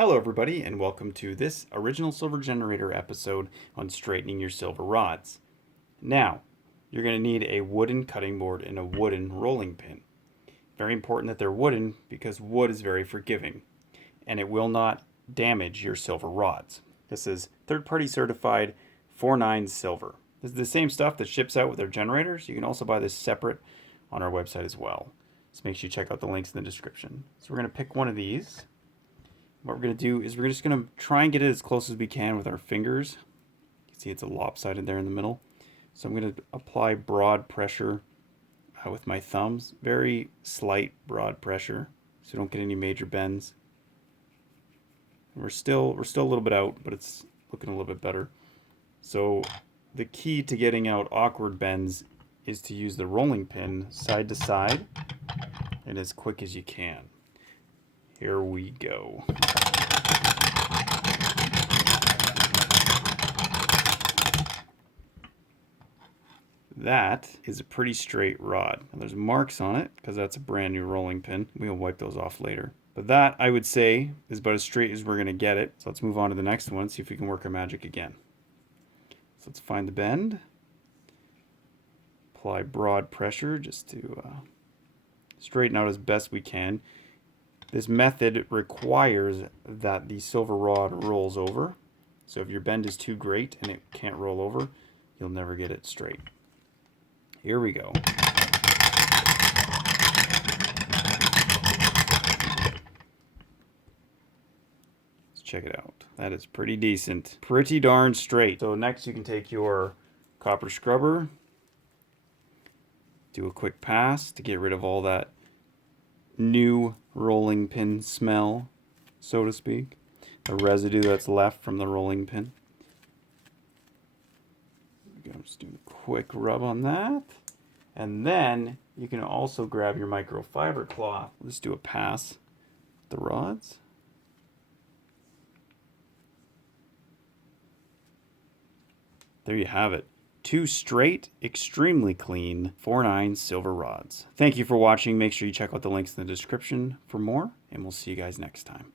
Hello everybody and welcome to this original silver generator episode on straightening your silver rods. Now, you're going to need a wooden cutting board and a wooden rolling pin. Very important that they're wooden because wood is very forgiving and it will not damage your silver rods. This is third-party certified 4.9 silver. This is the same stuff that ships out with our generators. You can also buy this separate on our website as well. So make sure you check out the links in the description. So we're going to pick one of these. What we're going to do is we're just going to try and get it as close as we can with our fingers. You can see it's a lopsided there in the middle. So I'm going to apply broad pressure with my thumbs. Very slight broad pressure so we don't get any major bends. And we're still a little bit out, but it's looking a little bit better. So the key to getting out awkward bends is to use the rolling pin side to side and as quick as you can. Here we go. That is a pretty straight rod. Now, there's marks on it because that's a brand new rolling pin. We'll wipe those off later. But that, I would say, is about as straight as we're going to get it. So let's move on to the next one, see if we can work our magic again. So let's find the bend. Apply broad pressure just to straighten out as best we can. This method requires that the silver rod rolls over. So if your bend is too great and it can't roll over, you'll never get it straight. Here we go. Let's check it out. That is pretty decent. Pretty darn straight. So next you can take your copper scrubber, do a quick pass to get rid of all that new rolling pin smell, so to speak. The residue that's left from the rolling pin. I'm just doing a quick rub on that. And then you can also grab your microfiber cloth. We'll just do a pass with the rods. There you have it. 2 straight, extremely clean 4.9 silver rods. Thank you for watching. Make sure you check out the links in the description for more, and we'll see you guys next time.